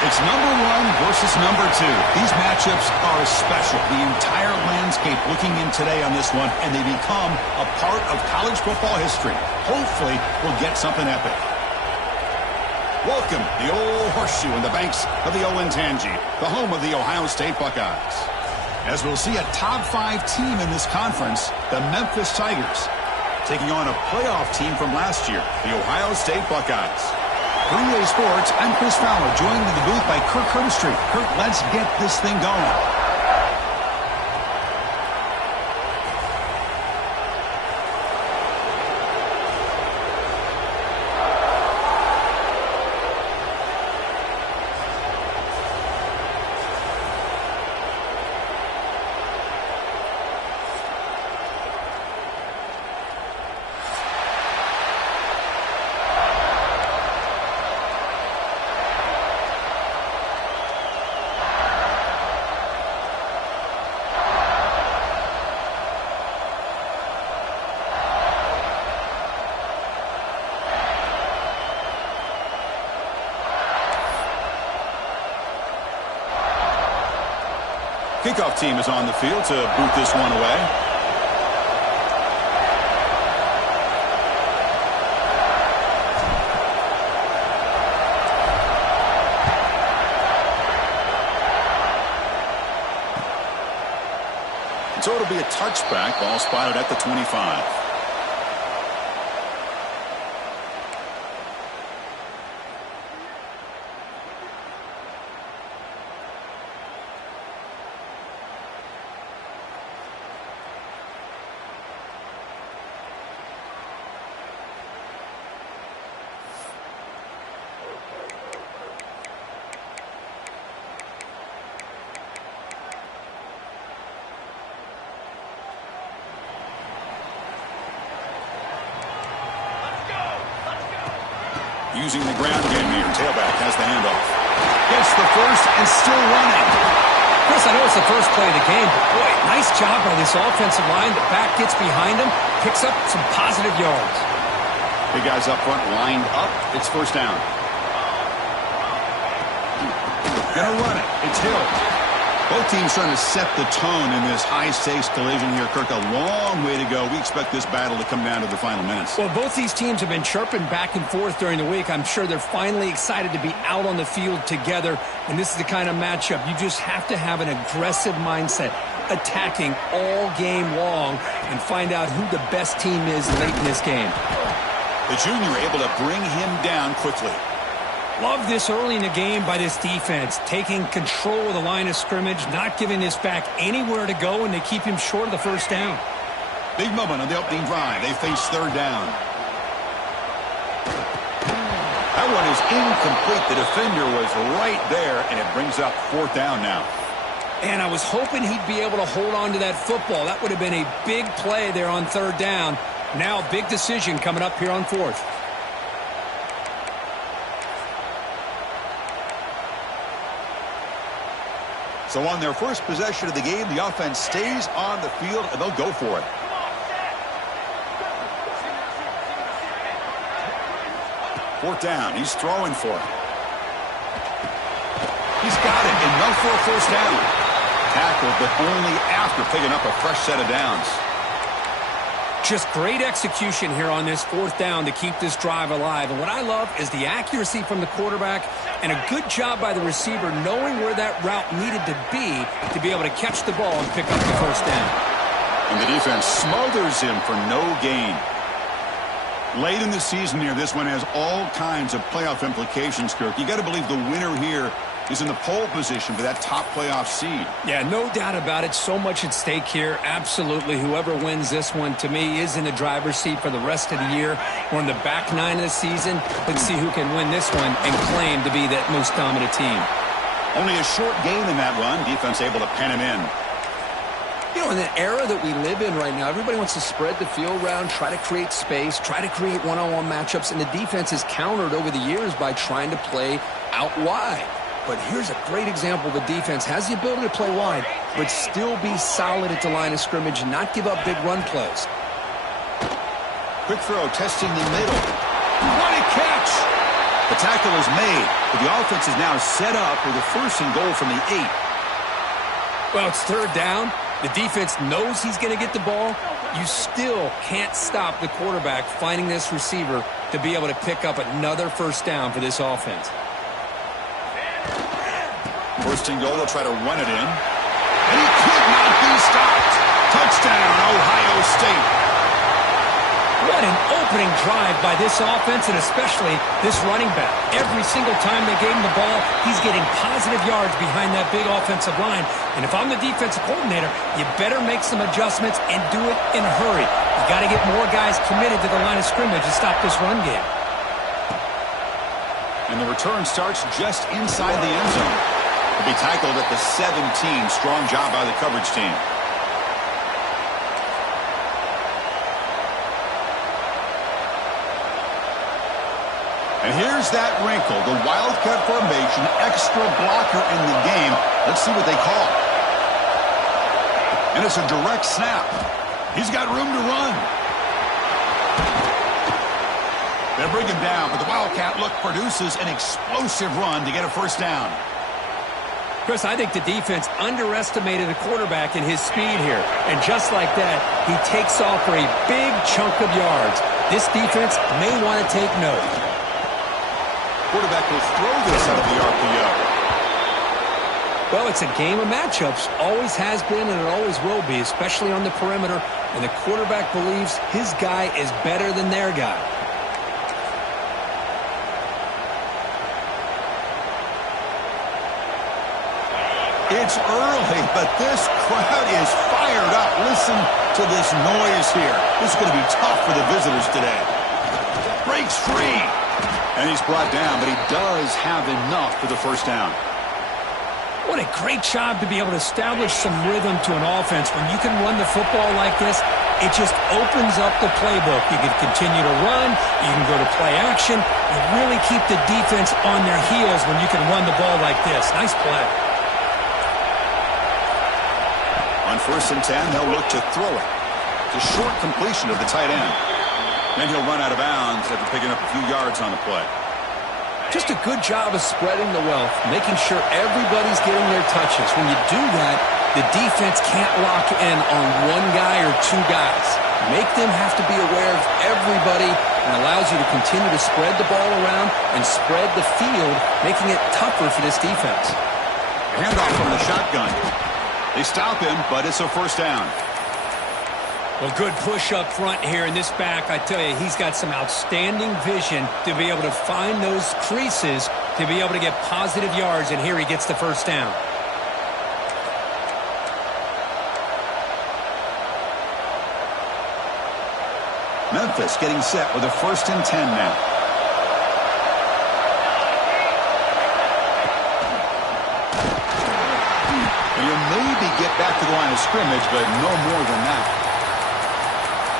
It's number one versus number two. These matchups are special. The entire landscape looking in today on this one, and they become a part of college football history. Hopefully, we'll get something epic. Welcome, the old horseshoe in the banks of the Olentangy, the home of the Ohio State Buckeyes. As we'll see a top 5 team in this conference, the Memphis Tigers, taking on a playoff team from last year, the Ohio State Buckeyes. 3A Sports, I'm Chris Fowler, joined in the booth by Kirk Herbstreit. Kirk, let's get this thing going. Kickoff team is on the field to boot this one away. So it'll be a touchback. Ball spotted at the 25. Using the ground game here. Tailback has the handoff. Gets the first and still running. Chris, I know it's the first play of the game, but boy, nice job by this offensive line. The back gets behind him, picks up some positive yards. Big guys up front lined up. It's first down. Gonna run it. It's Hill. Both teams trying to set the tone in this high-stakes collision here. Kirk, a long way to go. We expect this battle to come down to the final minutes. Well, both these teams have been chirping back and forth during the week. I'm sure they're finally excited to be out on the field together. And this is the kind of matchup you just have to have an aggressive mindset, attacking all game long, and find out who the best team is late in this game. The junior able to bring him down quickly. Love this early in the game by this defense, taking control of the line of scrimmage, not giving this back anywhere to go, and they keep him short of the first down. Big moment on the opening drive. They face third down. That one is incomplete. The defender was right there, and it brings up fourth down now. And I was hoping he'd be able to hold on to that football. That would have been a big play there on third down. Now, big decision coming up here on fourth. So on their first possession of the game, the offense stays on the field, and they'll go for it. Fourth down. He's throwing for it. He's got it, enough for a first down. Tackled, but only after picking up a fresh set of downs. Just great execution here on this fourth down to keep this drive alive. And what I love is the accuracy from the quarterback and a good job by the receiver knowing where that route needed to be able to catch the ball and pick up the first down. And the defense smothers him for no gain. Late in the season here, this one has all kinds of playoff implications, Kirk. You got to believe the winner here is in the pole position for that top playoff seed. Yeah, no doubt about it. So much at stake here. Absolutely. Whoever wins this one, to me, is in the driver's seat for the rest of the year. We're in the back nine of the season. Let's see who can win this one and claim to be that most dominant team. Only a short gain in that run. Defense able to pen him in. You know, in the era that we live in right now, everybody wants to spread the field around, try to create space, try to create one-on-one matchups, and the defense is countered over the years by trying to play out wide. But here's a great example. The defense has the ability to play wide, but still be solid at the line of scrimmage and not give up big run plays. Quick throw, testing the middle. What a catch! The tackle is made, but the offense is now set up with a 1st and goal from the 8. Well, it's 3rd down. The defense knows he's going to get the ball. You still can't stop the quarterback finding this receiver to be able to pick up another 1st down for this offense. 1st and goal, they'll try to run it in. And he could not be stopped. Touchdown, Ohio State. What an opening drive by this offense, and especially this running back. Every single time they gave him the ball, he's getting positive yards behind that big offensive line. And if I'm the defensive coordinator, you better make some adjustments and do it in a hurry. You got to get more guys committed to the line of scrimmage to stop this run game. And the return starts just inside the end zone. He'll be tackled at the 17. Strong job by the coverage team. And here's that wrinkle, the wildcat formation, extra blocker in the game. Let's see what they call. And it's a direct snap. He's got room to run. They bring him down, but the wildcat look produces an explosive run to get a 1st down. Chris, I think the defense underestimated the quarterback in his speed here. And just like that, he takes off for a big chunk of yards. This defense may want to take note. Quarterback will throw this out of the RPO. Well, it's a game of matchups. Always has been, and it always will be, especially on the perimeter. And the quarterback believes his guy is better than their guy. It's early, but this crowd is fired up. Listen to this noise here. This is going to be tough for the visitors today. Breaks free. And he's brought down, but he does have enough for the 1st down. What a great job to be able to establish some rhythm to an offense. When you can run the football like this, it just opens up the playbook. You can continue to run. You can go to play action. You really keep the defense on their heels when you can run the ball like this. Nice play. On 1st and 10, they'll look to throw it. It's a short completion of the tight end. Then he'll run out of bounds after picking up a few yards on the play. Just a good job of spreading the wealth, making sure everybody's getting their touches. When you do that, the defense can't lock in on one guy or 2 guys. Make them have to be aware of everybody, and allows you to continue to spread the ball around and spread the field, making it tougher for this defense. Handoff from the shotgun. They stop him, but it's a 1st down. Well, good push up front here in this back. I tell you, he's got some outstanding vision to be able to find those creases to be able to get positive yards, and here he gets the 1st down. Memphis getting set with a 1st and 10 now. And you'll maybe get back to the line of scrimmage, but no more than that.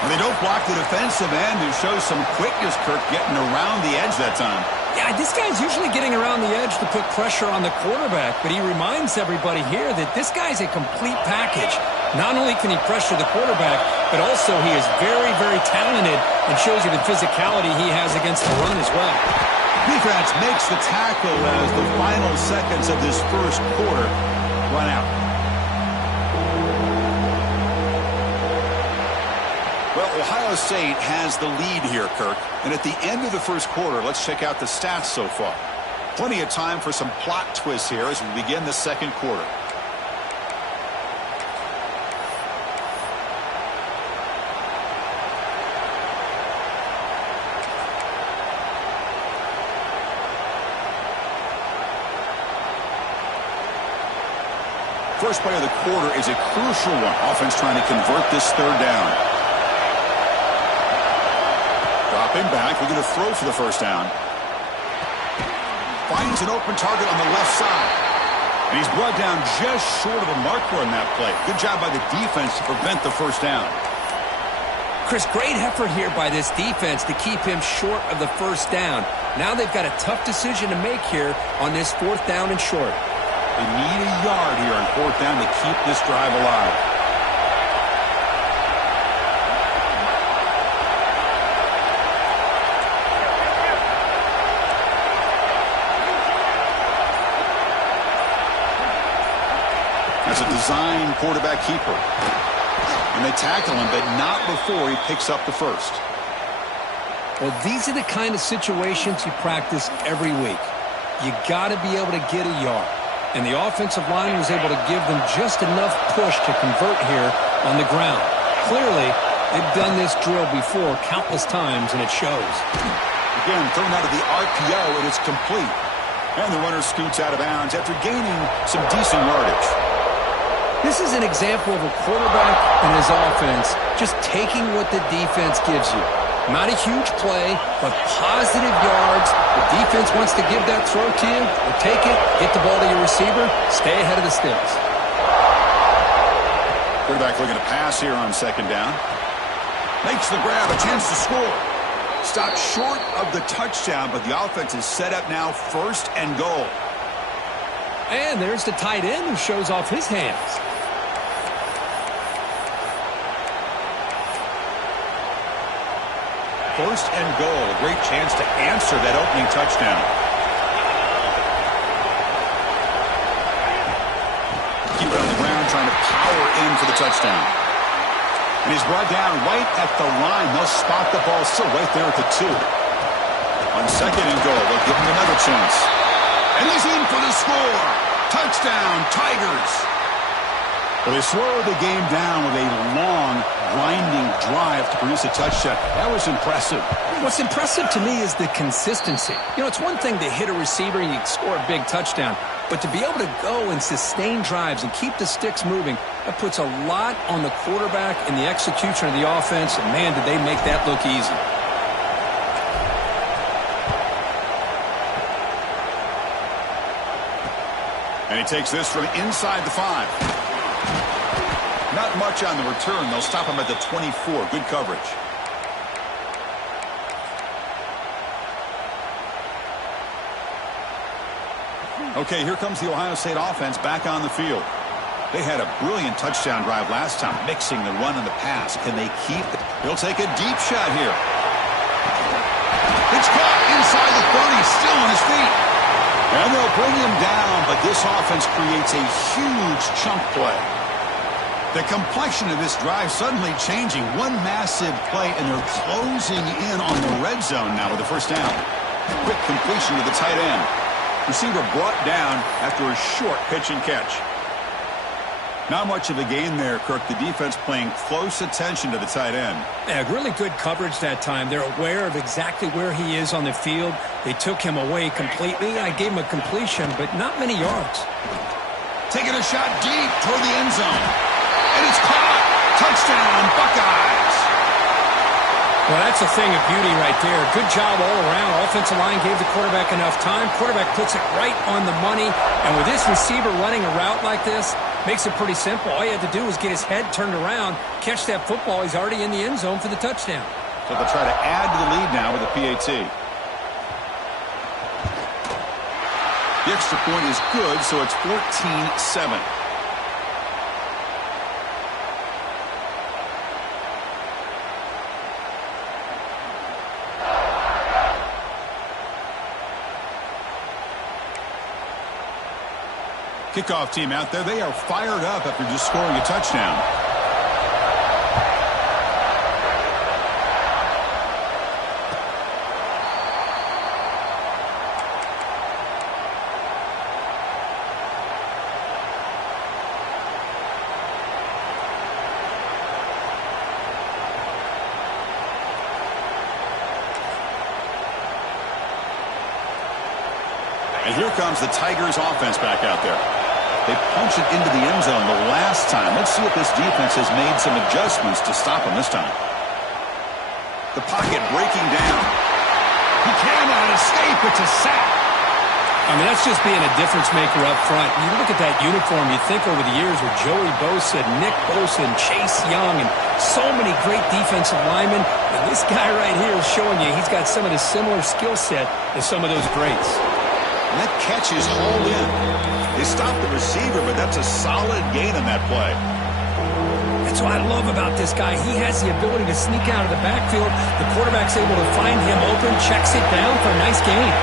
When they don't block the defensive end, it shows some quickness, Kirk, getting around the edge that time. Yeah, this guy's usually getting around the edge to put pressure on the quarterback, but he reminds everybody here that this guy's a complete package. Not only can he pressure the quarterback, but also he is very, very talented and shows you the physicality he has against the run as well. Defense makes the tackle as the final seconds of this 1st quarter run out. Well, Ohio State has the lead here, Kirk. And at the end of the 1st quarter, let's check out the stats so far. Plenty of time for some plot twists here as we begin the 2nd quarter. First play of the quarter is a crucial one. Offense trying to convert this 3rd down. Dropping back, looking to throw for the 1st down. Finds an open target on the left side. And he's brought down just short of a marker on that play. Good job by the defense to prevent the 1st down. Chris, great effort here by this defense to keep him short of the 1st down. Now they've got a tough decision to make here on this 4th down and short. They need a yard here on 4th down to keep this drive alive. as a design quarterback keeper. And they tackle him, but not before he picks up the first. Well, these are the kind of situations you practice every week. You got to be able to get a yard. And the offensive line was able to give them just enough push to convert here on the ground. Clearly, they've done this drill before countless times, and it shows. Again, thrown out of the RPO, and it's complete. And the runner scoots out of bounds after gaining some decent yardage. This is an example of a quarterback and his offense just taking what the defense gives you. Not a huge play, but positive yards. The defense wants to give that throw to you. You take it, get the ball to your receiver, stay ahead of the sticks. Quarterback looking to pass here on second down. Makes the grab, a chance to score. Stopped short of the touchdown, but the offense is set up now, first and goal. And there's the tight end who shows off his hands. First and goal, a great chance to answer that opening touchdown. Keep it on the ground, trying to power in for the touchdown. And he's brought down right at the line. They'll spot the ball still right there at the 2. On second and goal, they'll give him another chance. And he's in for the score. Touchdown, Tigers. Well, they slowed the game down with a long, grinding drive to produce a touchdown. That was impressive. What's impressive to me is the consistency. You know, it's one thing to hit a receiver and you score a big touchdown, but to be able to go and sustain drives and keep the sticks moving, that puts a lot on the quarterback and the execution of the offense, and man, did they make that look easy. And he takes this from inside the 5. Not much on the return. They'll stop him at the 24. Good coverage. Okay, here comes the Ohio State offense back on the field. They had a brilliant touchdown drive last time, mixing the run and the pass. Can they keep it? He'll take a deep shot here. It's caught inside the 30, still on his feet. And they'll bring him down, but this offense creates a huge chunk play. The complexion of this drive suddenly changing. One massive play, and they're closing in on the red zone now with the first down. Quick completion to the tight end. Receiver brought down after a short pitch and catch. Not much of a gain there, Kirk. The defense paying close attention to the tight end. Yeah, really good coverage that time. They're aware of exactly where he is on the field. They took him away completely. I gave him a completion, but not many yards. Taking a shot deep toward the end zone. And it's caught. Touchdown, Buckeyes. Well, that's a thing of beauty right there. Good job all around. Offensive line gave the quarterback enough time. Quarterback puts it right on the money. And with this receiver running a route like this, makes it pretty simple. All you had to do was get his head turned around, catch that football. He's already in the end zone for the touchdown. So they'll try to add to the lead now with a PAT. The extra point is good, so it's 14-7. Kickoff team out there. They are fired up after just scoring a touchdown. And here comes the Tigers offense back out there. They punch it into the end zone the last time. Let's see if this defense has made some adjustments to stop them this time. The pocket breaking down. He cannot escape. It's a sack. I mean, that's just being a difference maker up front. You look at that uniform, you think over the years with Joey Bosa, Nick Bosa, and Chase Young, and so many great defensive linemen. And this guy right here is showing you he's got some of the similar skill set as some of those greats. And that catch is hauled in. They stopped the receiver, but that's a solid gain on that play. That's what I love about this guy. He has the ability to sneak out of the backfield. The quarterback's able to find him open, checks it down for a nice gain.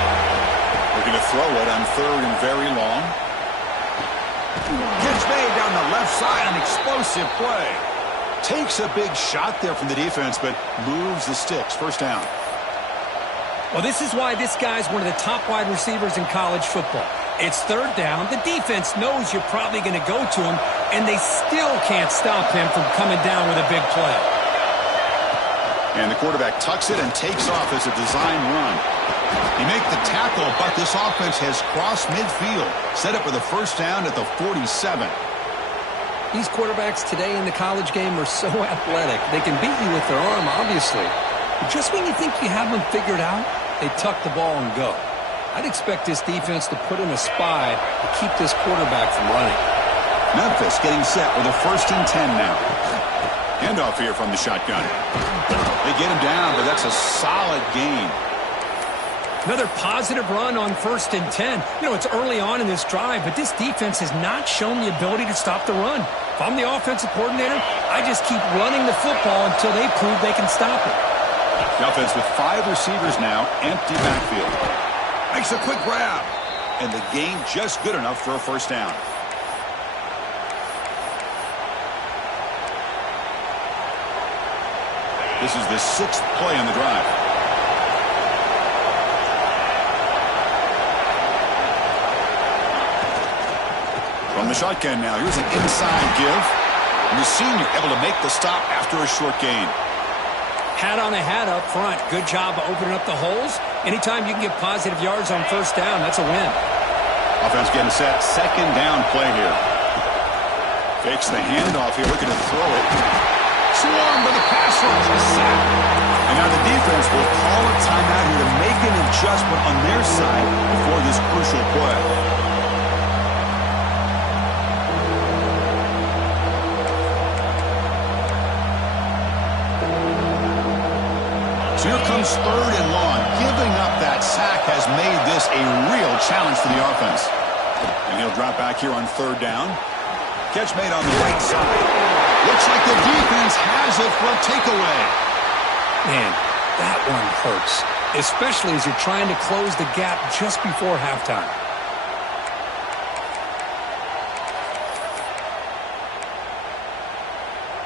Looking to throw it on third and very long. Catch made down the left side, an explosive play. Takes a big shot there from the defense, but moves the sticks. First down. Well, this is why this guy's one of the top wide receivers in college football. It's third down. The defense knows you're probably going to go to him, and they still can't stop him from coming down with a big play. And the quarterback tucks it and takes off as a design run. He makes the tackle, but this offense has crossed midfield. Set up with a first down at the 47. These quarterbacks today in the college game are so athletic. They can beat you with their arm, obviously. But just when you think you have them figured out, they tuck the ball and go. I'd expect this defense to put in a spy to keep this quarterback from running. Memphis getting set with a 1st and 10 now. Handoff here from the shotgun. They get him down, but that's a solid gain. Another positive run on 1st and 10. You know, it's early on in this drive, but this defense has not shown the ability to stop the run. If I'm the offensive coordinator, I just keep running the football until they prove they can stop it. The offense with 5 receivers now, empty backfield. Makes a quick grab. And the gain just good enough for a first down. This is the 6th play on the drive. From the shotgun now, here's an inside give. And the senior able to make the stop after a short gain. Hat on a hat up front. Good job of opening up the holes. Anytime you can get positive yards on first down, that's a win. Offense getting set. 2nd down play here. Fakes the handoff here, looking to throw it. Swarm by the pass rush, a sack. And now the defense will call a timeout here to make an adjustment on their side before this crucial play. So here comes 3rd and long. Giving up that sack has made this a real challenge for the offense. And he'll drop back here on 3rd down. Catch made on the right side. Looks like the defense has it for a takeaway. Man, that one hurts, especially as you're trying to close the gap just before halftime.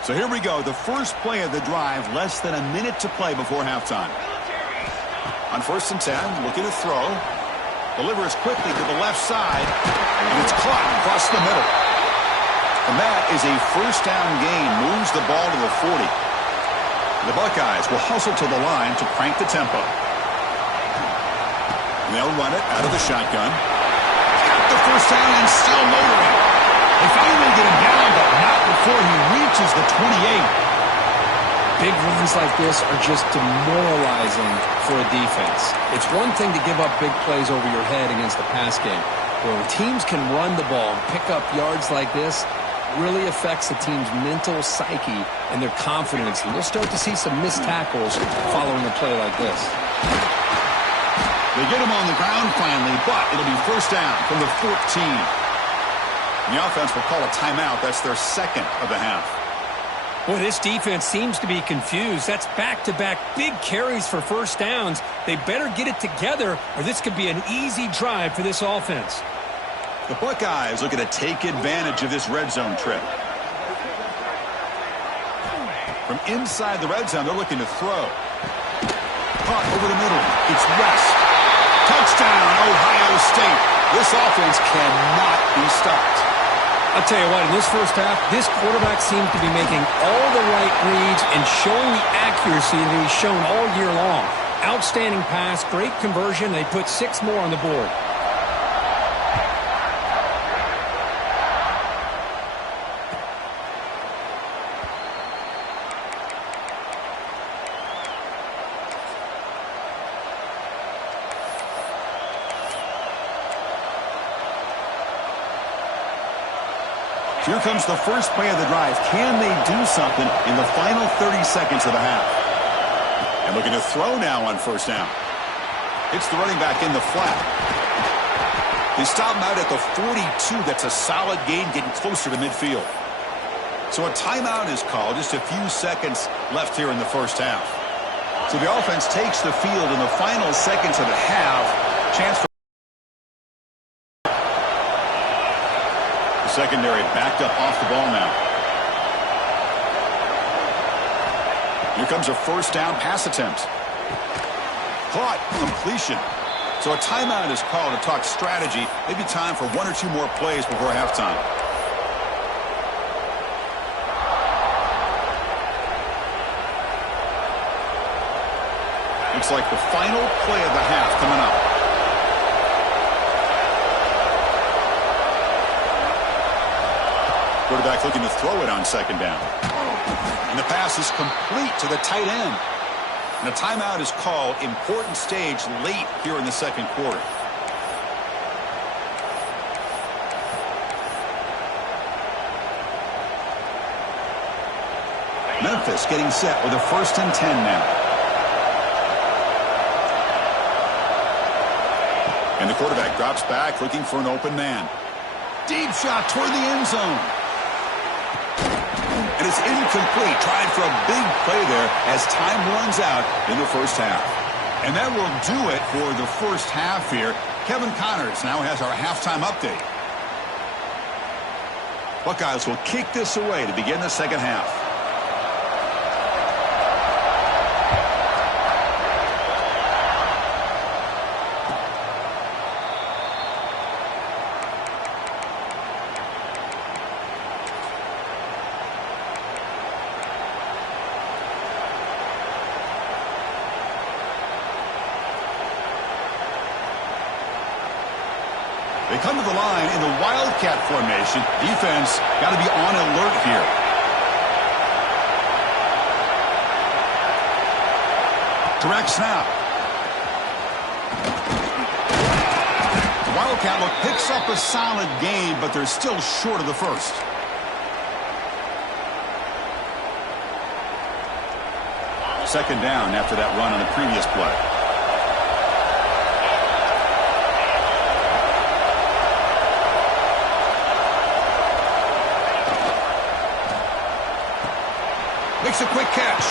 So here we go, the first play of the drive, less than a minute to play before halftime. On 1st and 10, looking to throw. Delivers quickly to the left side, and it's caught across the middle. And that is a first down gain, moves the ball to the 40. The Buckeyes will hustle to the line to crank the tempo. And they'll run it out of the shotgun. Got the first down and still motoring. They finally get him down, but not before he reaches the 28. Big runs like this are just demoralizing for a defense. It's one thing to give up big plays over your head against the pass game. But when teams can run the ball and pick up yards like this, really affects the team's mental psyche and their confidence. And you'll start to see some missed tackles following a play like this. They get him on the ground finally, but it'll be first down from the 14. And the offense will call a timeout. That's their 2nd of the half. Boy, this defense seems to be confused. That's back-to-back big carries for first downs. They better get it together, or this could be an easy drive for this offense. The Buckeyes looking to take advantage of this red zone trip. From inside the red zone, they're looking to throw. Caught over the middle. It's West. Touchdown, Ohio State. This offense cannot be stopped. I'll tell you what, in this first half, this quarterback seems to be making all the right reads and showing the accuracy that he's shown all year long. Outstanding pass, great conversion. They put 6 more on the board. Here comes the first play of the drive. Can they do something in the final 30 seconds of the half? And looking to throw now on first down. It's the running back in the flat. They stop him out at the 42. That's a solid gain, getting closer to midfield. So a timeout is called. Just a few seconds left here in the first half. So the offense takes the field in the final seconds of the half. Chance for Secondary backed up off the ball now. Here comes a first down pass attempt. Caught. Completion. So a timeout is called to talk strategy. Maybe time for one or two more plays before halftime. Looks like the final play of the half coming up. Quarterback looking to throw it on second down. And the pass is complete to the tight end. And a timeout is called. Important stage late here in the second quarter. Memphis getting set with a 1st and 10 now. And the quarterback drops back looking for an open man. Deep shot toward the end zone. And it's incomplete. Tried for a big play there as time runs out in the first half. And that will do it for the first half here. Kevin Connors now has our halftime update. Buckeyes will kick this away to begin the second half. They come to the line in the Wildcat formation. Defense got to be on alert here. Direct snap. The Wildcat look picks up a solid gain, but they're still short of the first. Second down after that run on the previous play. Makes a quick catch.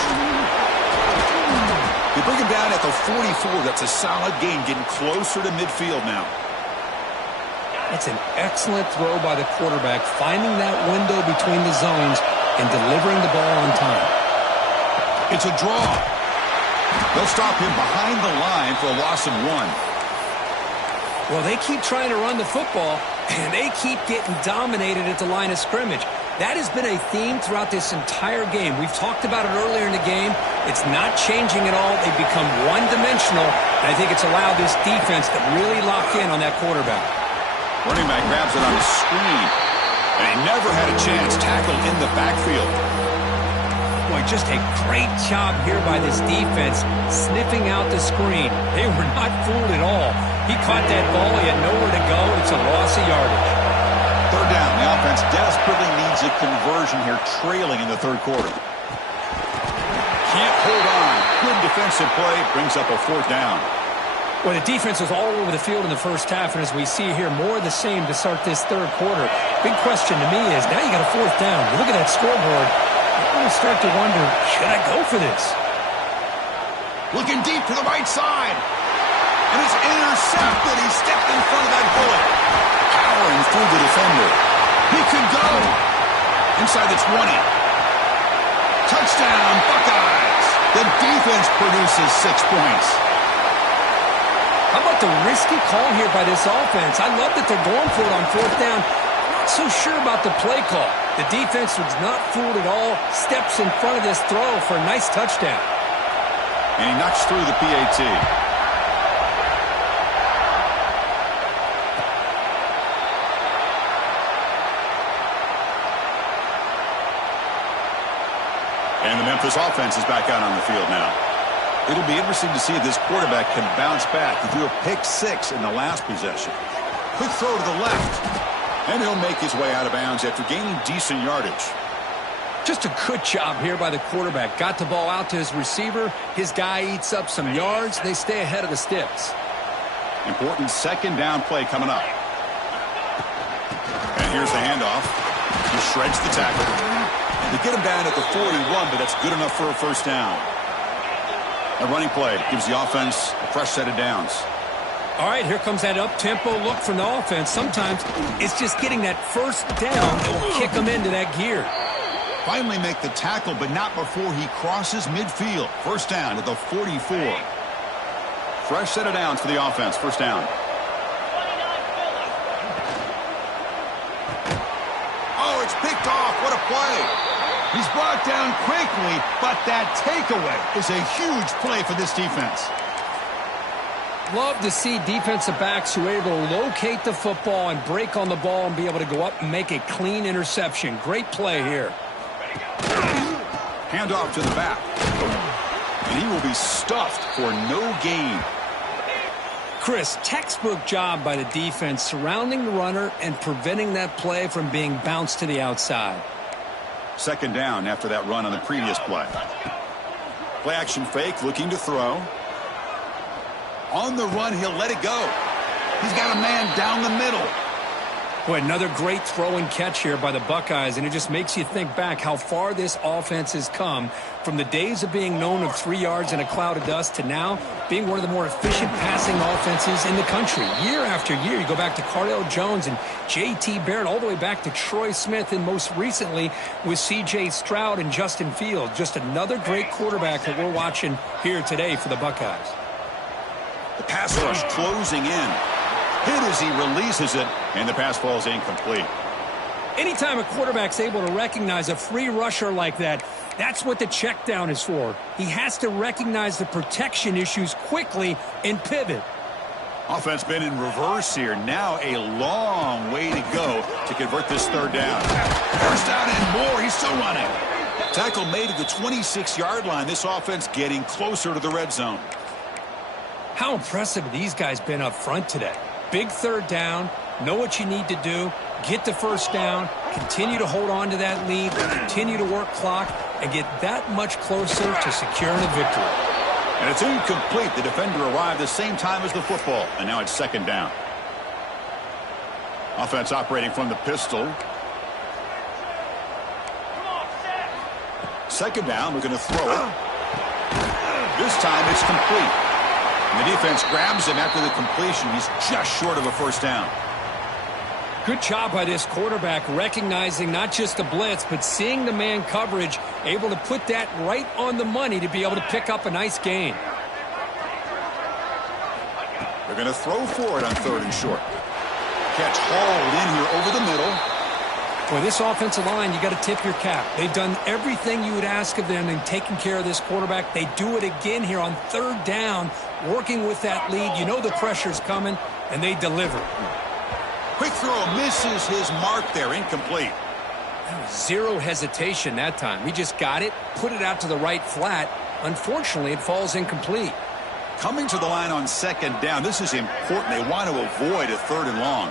They bring him down at the 44. That's a solid gain, getting closer to midfield now. That's an excellent throw by the quarterback, finding that window between the zones and delivering the ball on time. It's a draw. They'll stop him behind the line for a loss of 1. Well, they keep trying to run the football, and they keep getting dominated at the line of scrimmage. That has been a theme throughout this entire game. We've talked about it earlier in the game. It's not changing at all. They've become one-dimensional, and I think it's allowed this defense to really lock in on that quarterback. Running back grabs it on the screen, and he never had a chance tackled in the backfield. Boy, just a great job here by this defense, sniffing out the screen. They were not fooled at all. He caught that ball. He had nowhere to go. It's a loss of yardage. Third down. The offense desperately needs a conversion here, trailing in the third quarter. Can't hold on. Good defensive play. Brings up a 4th down. Well, the defense was all over the field in the first half, and as we see here, more of the same to start this third quarter. Big question to me is, now you got a 4th down. You look at that scoreboard, you're going to start to wonder, should I go for this? Looking deep to the right side. And it's intercepted. He stepped in front of that bullet. Powering through the defender. He could go. Inside the 20. Touchdown, Buckeyes. The defense produces 6 points. How about the risky call here by this offense? I love that they're going for it on 4th down. I'm not so sure about the play call. The defense was not fooled at all. Steps in front of this throw for a nice touchdown. And he knocks through the PAT. And the Memphis offense is back out on the field now. It'll be interesting to see if this quarterback can bounce back. He threw a pick 6 in the last possession. Quick throw to the left. And he'll make his way out of bounds after gaining decent yardage. Just a good job here by the quarterback. Got the ball out to his receiver. His guy eats up some yards. They stay ahead of the sticks. Important second down play coming up. And here's the handoff. He shreds the tackle. They get him down at the 41, but that's good enough for a first down. A running play gives the offense a fresh set of downs. All right, here comes that up-tempo look from the offense. Sometimes it's just getting that first down that will kick them into that gear. Finally make the tackle, but not before he crosses midfield. First down at the 44. Fresh set of downs for the offense. First down. Oh, it's picked off. What a play. He's brought down quickly, but that takeaway is a huge play for this defense. Love to see defensive backs who are able to locate the football and break on the ball and be able to go up and make a clean interception. Great play here. Handoff to the back. And he will be stuffed for no gain. Chris, textbook job by the defense surrounding the runner and preventing that play from being bounced to the outside. Second down after that run on the previous play. Play action fake, looking to throw. On the run, he'll let it go. He's got a man down the middle. Boy, another great throw and catch here by the Buckeyes, and it just makes you think back how far this offense has come from the days of being known of 3 yards in a cloud of dust to now being one of the more efficient passing offenses in the country. Year after year, you go back to Cardale Jones and J.T. Barrett, all the way back to Troy Smith, and most recently with C.J. Stroud and Justin Fields. Just another great quarterback that we're watching here today for the Buckeyes. The pass rush closing in. Hit as he releases it, and the pass falls incomplete. Anytime a quarterback's able to recognize a free rusher like that, that's what the check down is for. He has to recognize the protection issues quickly and pivot. Offense been in reverse here. Now a long way to go to convert this third down. First down and more. He's still running. Tackle made at the 26-yard line. This offense getting closer to the red zone. How impressive have these guys been up front today? Big third down, know what you need to do, get the first down, continue to hold on to that lead, continue to work clock, and get that much closer to securing a victory. And it's incomplete. The defender arrived the same time as the football, and now it's second down. Offense operating from the pistol. Second down, we're going to throw it. This time it's complete. And the defense grabs him after the completion. He's just short of a first down. Good job by this quarterback recognizing not just the blitz, but seeing the man coverage, able to put that right on the money to be able to pick up a nice gain. They're going to throw for it on third and short. Catch hauled in here over the middle. Boy, this offensive line, you got to tip your cap. They've done everything you would ask of them in taking care of this quarterback. They do it again here on third down, working with that lead. You know the pressure's coming, and they deliver. Quick throw misses his mark there, incomplete. Zero hesitation that time. He just got it, put it out to the right flat. Unfortunately, it falls incomplete. Coming to the line on second down, this is important. They want to avoid a third and long.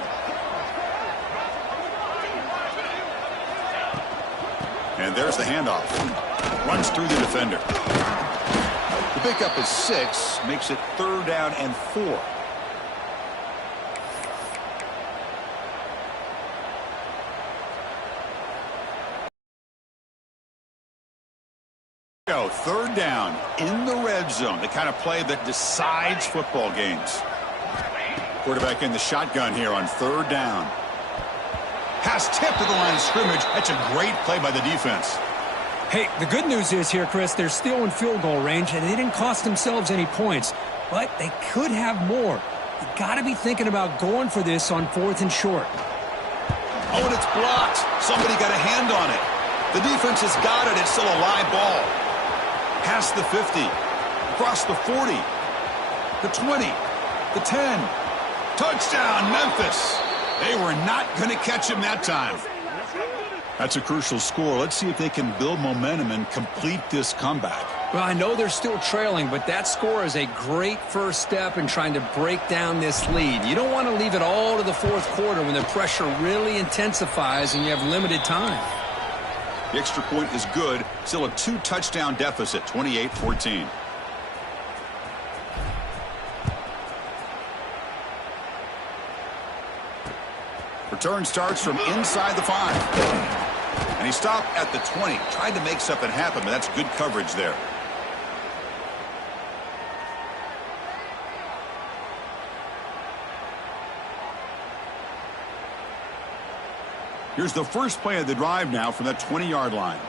And there's the handoff. Runs through the defender. The pickup is 6, makes it third down and 4. Third down in the red zone, the kind of play that decides football games. Quarterback in the shotgun here on third down. Pass tipped to the line of scrimmage. That's a great play by the defense. Hey, the good news is here, Chris, they're still in field goal range, and they didn't cost themselves any points, but they could have more. You got to be thinking about going for this on fourth and short. Oh, and it's blocked. Somebody got a hand on it. The defense has got it. It's still a live ball. Past the 50, across the 40, the 20, the 10. Touchdown, Memphis. They were not going to catch him that time. That's a crucial score. Let's see if they can build momentum and complete this comeback. Well, I know they're still trailing, but that score is a great first step in trying to break down this lead. You don't want to leave it all to the fourth quarter when the pressure really intensifies and you have limited time. The extra point is good. Still a 2-touchdown deficit, 28-14. Return starts from inside the 5. And he stopped at the 20. Tried to make something happen, but that's good coverage there. Here's the first play of the drive now from that 20-yard line.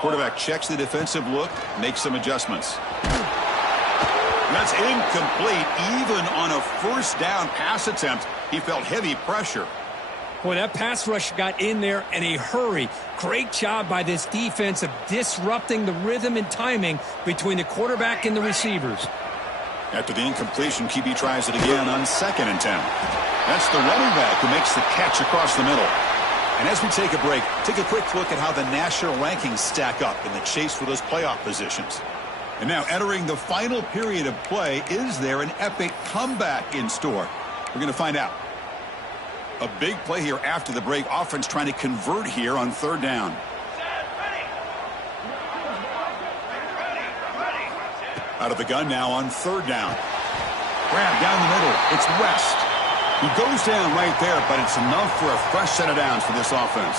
Quarterback checks the defensive look, makes some adjustments. That's incomplete. Even on a first down pass attempt, he felt heavy pressure. Boy, that pass rush got in there in a hurry. Great job by this defense of disrupting the rhythm and timing between the quarterback and the receivers. After the incompletion, QB tries it again on 2nd and 10. That's the running back who makes the catch across the middle. And as we take a break, take a quick look at how the national rankings stack up in the chase for those playoff positions. And now entering the final period of play, is there an epic comeback in store? We're going to find out. A big play here after the break. Offense trying to convert here on 3rd down. Out of the gun now on 3rd down. Grab down the middle. It's West. He goes down right there, but it's enough for a fresh set of downs for this offense.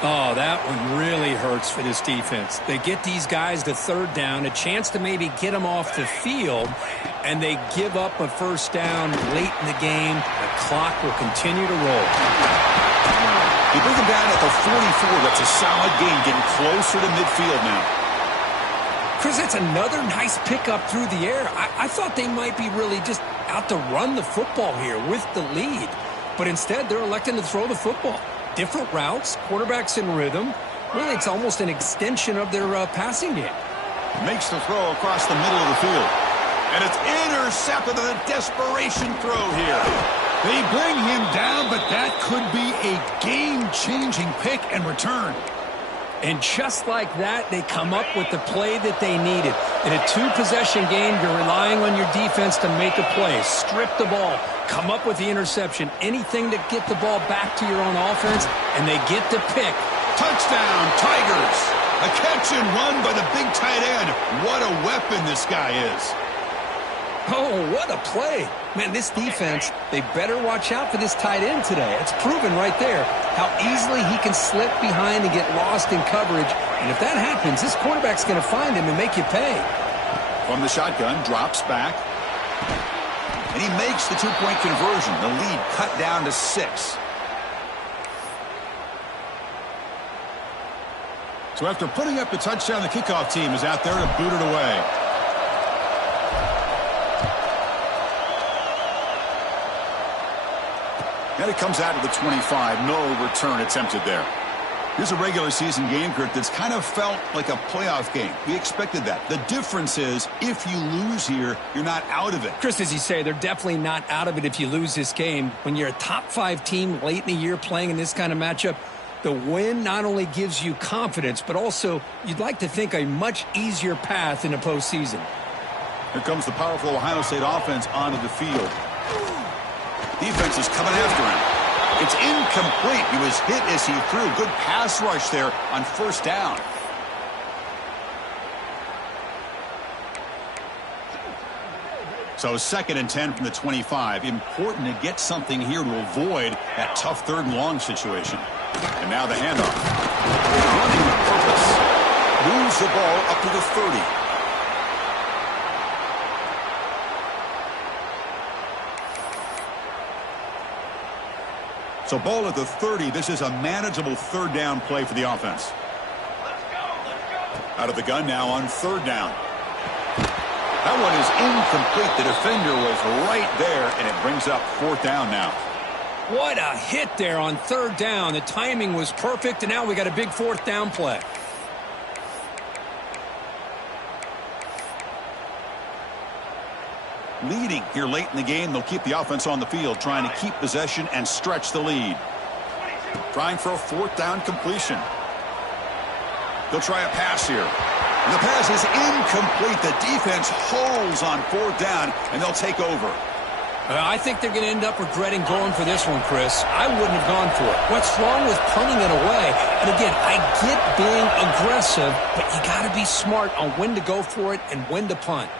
Oh, that one really hurts for this defense. They get these guys to 3rd down, a chance to maybe get them off the field, and they give up a first down late in the game. The clock will continue to roll. They bring him down at the 44. That's a solid gain, getting closer to midfield now. Chris, that's another nice pickup through the air. I thought they might be really just out to run the football here with the lead. But instead, they're electing to throw the football. Different routes, quarterbacks in rhythm. Really, it's almost an extension of their passing game. Makes the throw across the middle of the field. And it's intercepted on a desperation throw here. They bring him down, but that could be a game-changing pick and return. And just like that, they come up with the play that they needed. In a 2-possession game, you're relying on your defense to make a play. Strip the ball. Come up with the interception. Anything to get the ball back to your own offense, and they get the pick. Touchdown, Tigers. A catch and run by the big tight end. What a weapon this guy is. Oh, what a play. Man, this defense, they better watch out for this tight end today. It's proven right there how easily he can slip behind and get lost in coverage. And if that happens, this quarterback's going to find him and make you pay. From the shotgun, drops back. And he makes the 2-point conversion. The lead cut down to 6. So after putting up the touchdown, the kickoff team is out there to boot it away. And it comes out to the 25. No return attempted there. Here's a regular season game, Kurt, that's kind of felt like a playoff game. We expected that. The difference is if you lose here, you're not out of it. Chris, as you say, they're definitely not out of it if you lose this game. When you're a top-5 team late in the year playing in this kind of matchup, the win not only gives you confidence, but also you'd like to think a much easier path in the postseason. Here comes the powerful Ohio State offense onto the field. Defense is coming after him. It's incomplete. He was hit as he threw. Good pass rush there on 1st down. So 2nd and 10 from the 25. Important to get something here to avoid that tough 3rd and long situation. And now the handoff. Running with purpose. Moves the ball up to the 30. So ball at the 30. This is a manageable 3rd down play for the offense. Out of the gun now on 3rd down. That one is incomplete. The defender was right there, and it brings up 4th down now. What a hit there on 3rd down. The timing was perfect, and now we got a big 4th down play. Leading here late in the game, they'll keep the offense on the field, trying to keep possession and stretch the lead. Trying for a 4th down completion. They'll try a pass here. And the pass is incomplete. The defense holds on 4th down, and they'll take over. I think they're going to end up regretting going for this one, Chris. I wouldn't have gone for it. What's wrong with punting it away? And again, I get being aggressive, but you got to be smart on when to go for it and when to punt.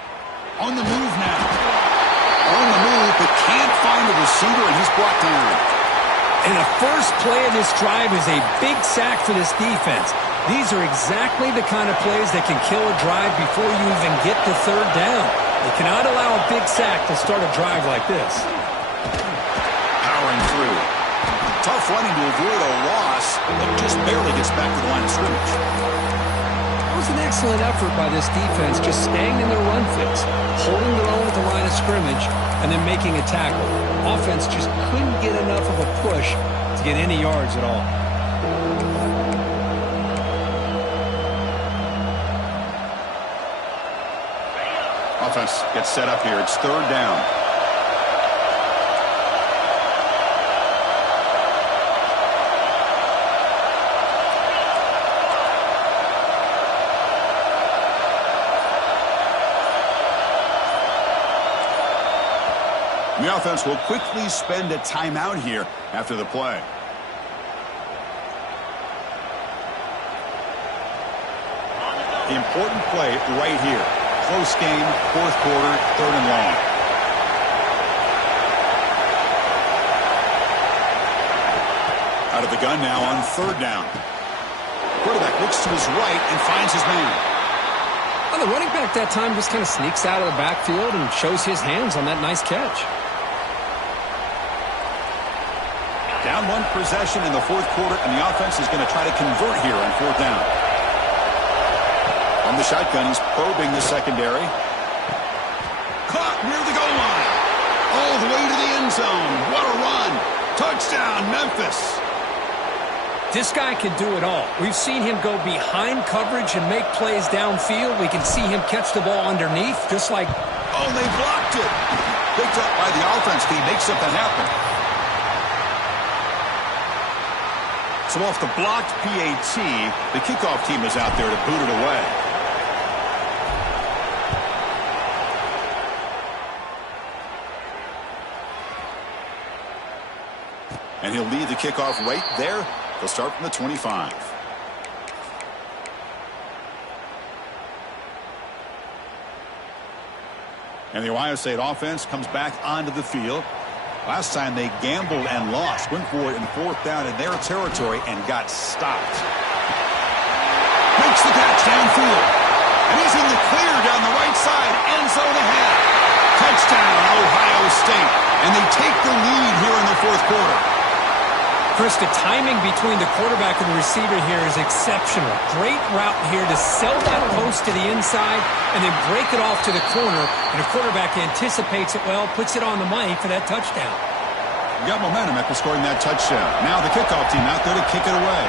On the move now. On the move, but can't find a receiver, and he's brought down. And the first play of this drive is a big sack for this defense. These are exactly the kind of plays that can kill a drive before you even get to 3rd down. They cannot allow a big sack to start a drive like this. Tough running to avoid a loss, but just barely gets back to the line of scrimmage. That was an excellent effort by this defense, just staying in their run fits, holding their own at the line of scrimmage, and then making a tackle. Offense just couldn't get enough of a push to get any yards at all. Offense gets set up here. It's third down. The offense will quickly spend a timeout here after the play. Important play right here. Close game, fourth quarter, third and long. Out of the gun now on third down. Quarterback looks to his right and finds his man. Well, the running back that time just kind of sneaks out of the backfield and shows his hands on that nice catch. Down one possession in the fourth quarter, and the offense is going to try to convert here on fourth down. On the shotgun, he's probing the secondary. Caught near the goal line. All the way to the end zone. What a run. Touchdown, Memphis. This guy can do it all. We've seen him go behind coverage and make plays downfield. We can see him catch the ball underneath, just like... Oh, they blocked it. Picked up by the offense. Can he make something happen? So off the blocked PAT, the kickoff team is out there to boot it away. And he'll lead the kickoff right there. He'll start from the 25. And the Ohio State offense comes back onto the field. Last time they gambled and lost. Went for it in fourth down in their territory and got stopped. Makes the catch downfield. And he's in the clear down the right side. End zone ahead. Touchdown, Ohio State. And they take the lead here in the fourth quarter. Chris, the timing between the quarterback and the receiver here is exceptional. Great route here to sell that post to the inside and then break it off to the corner. And the quarterback anticipates it well, puts it on the money for that touchdown. Got momentum after scoring that touchdown. Now the kickoff team out there to kick it away.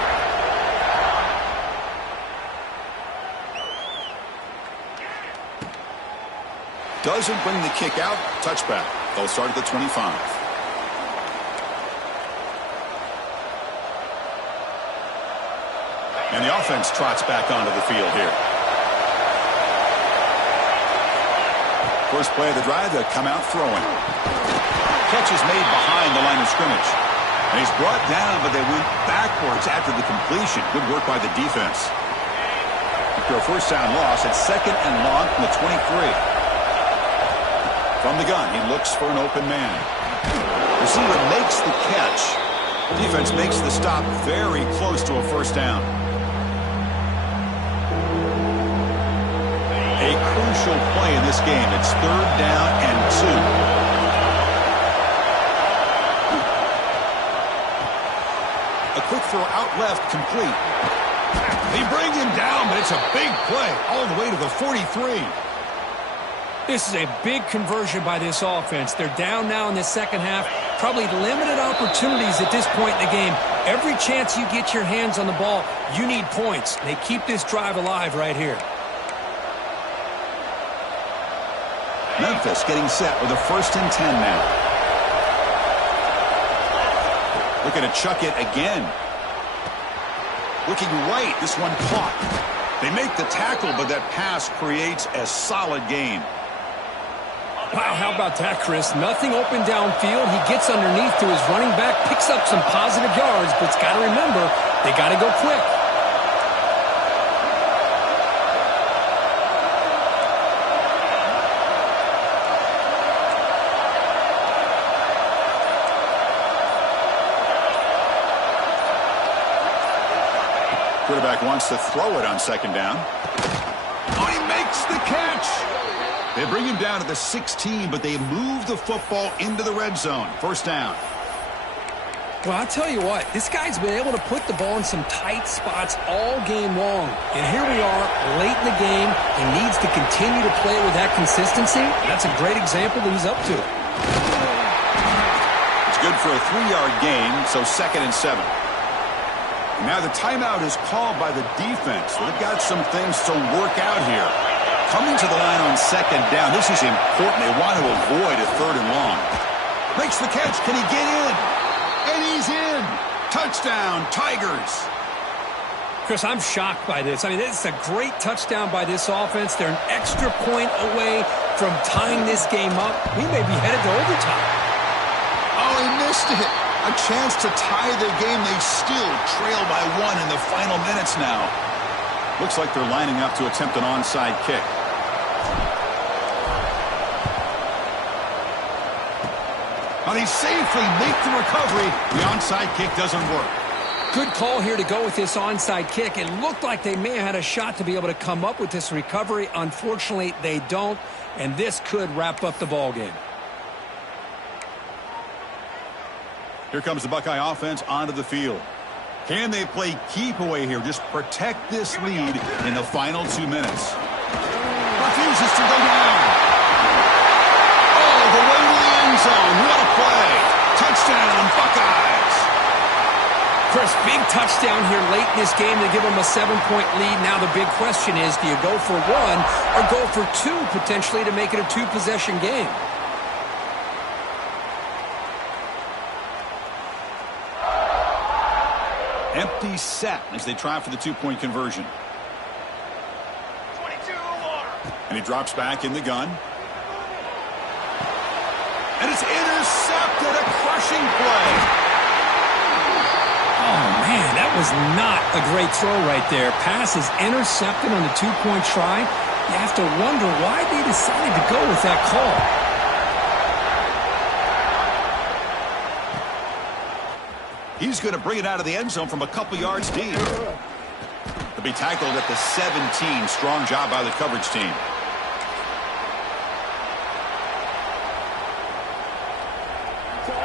Doesn't bring the kick out. Touchback. They'll start at the 25. And the offense trots back onto the field here. First play of the drive, they'll come out throwing. Catch is made behind the line of scrimmage. And he's brought down, but they went backwards after the completion. Good work by the defense. After a first down loss, it's second and long from the 23. From the gun, he looks for an open man. Receiver makes the catch. Defense makes the stop very close to a first down. A crucial play in this game. It's third down and 2. A quick throw out left, complete. They bring him down, but it's a big play all the way to the 43. This is a big conversion by this offense. They're down now in the second half. Probably limited opportunities at this point in the game. Every chance you get your hands on the ball, you need points. They keep this drive alive right here. Memphis getting set with a 1st and 10 now. Looking to chuck it again. Looking right, this one caught. They make the tackle, but that pass creates a solid gain. Wow, how about that, Chris? Nothing open downfield. He gets underneath to his running back, picks up some positive yards, but it's got to remember, they got to go quick. Quarterback wants to throw it on second down. Oh, he makes the catch. They bring him down to the 16, but they move the football into the red zone. First down. Well, I'll tell you what, this guy's been able to put the ball in some tight spots all game long. And here we are, late in the game. He needs to continue to play with that consistency. That's a great example that he's up to it. It's good for a 3-yard gain, so 2nd and 7. And now the timeout is called by the defense. So they've got some things to work out here. Coming to the line on 2nd down, this is important. They want to avoid a 3rd and long. Makes the catch. Can he get in? And he's in. Touchdown, Tigers. Chris, I'm shocked by this. I mean, this is a great touchdown by this offense. They're an extra point away from tying this game up. We may be headed to overtime. Oh, he missed it. A chance to tie the game. They still trail by 1 in the final minutes now. Looks like they're lining up to attempt an onside kick. Now they safely make the recovery. The onside kick doesn't work. Good call here to go with this onside kick. It looked like they may have had a shot to be able to come up with this recovery. Unfortunately, they don't, and this could wrap up the ball game. Here comes the Buckeye offense onto the field. Can they play keep away here? Just protect this lead in the final 2 minutes. Refuses to go down. Oh, the way to the end zone. What a play. Touchdown, Buckeyes. Chris, big touchdown here late in this game to give them a 7-point lead. Now the big question is, do you go for 1 or go for 2 potentially to make it a 2-possession game? Empty set as they try for the 2-point conversion. 22 more. And he drops back in the gun. And it's intercepted. A crushing play. Oh, man, that was not a great throw right there. Pass is intercepted on the 2-point try. You have to wonder why they decided to go with that call. He's going to bring it out of the end zone from a couple yards deep. He'll be tackled at the 17. Strong job by the coverage team.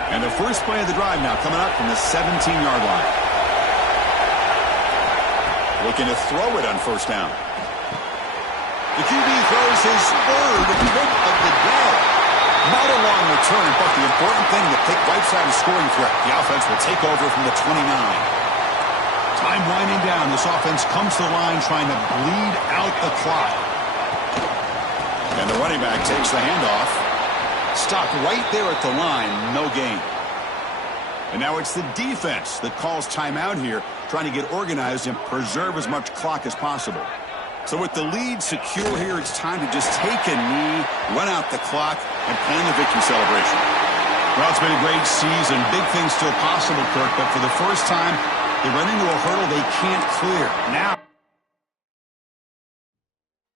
And the first play of the drive now coming up from the 17-yard line. Looking to throw it on 1st down. The QB throws his 3rd pick of the day. Not a long return, but the important thing, the pick right side of scoring threat. The offense will take over from the 29. Time winding down. This offense comes to the line trying to bleed out the clock. And the running back takes the handoff. Stopped right there at the line. No gain. And now it's the defense that calls timeout here, trying to get organized and preserve as much clock as possible. So with the lead secure here, it's time to just take a knee, run out the clock, and plan the victory celebration. Well, it's been a great season. Big things still possible, Kirk, but for the first time, they run into a hurdle they can't clear. Now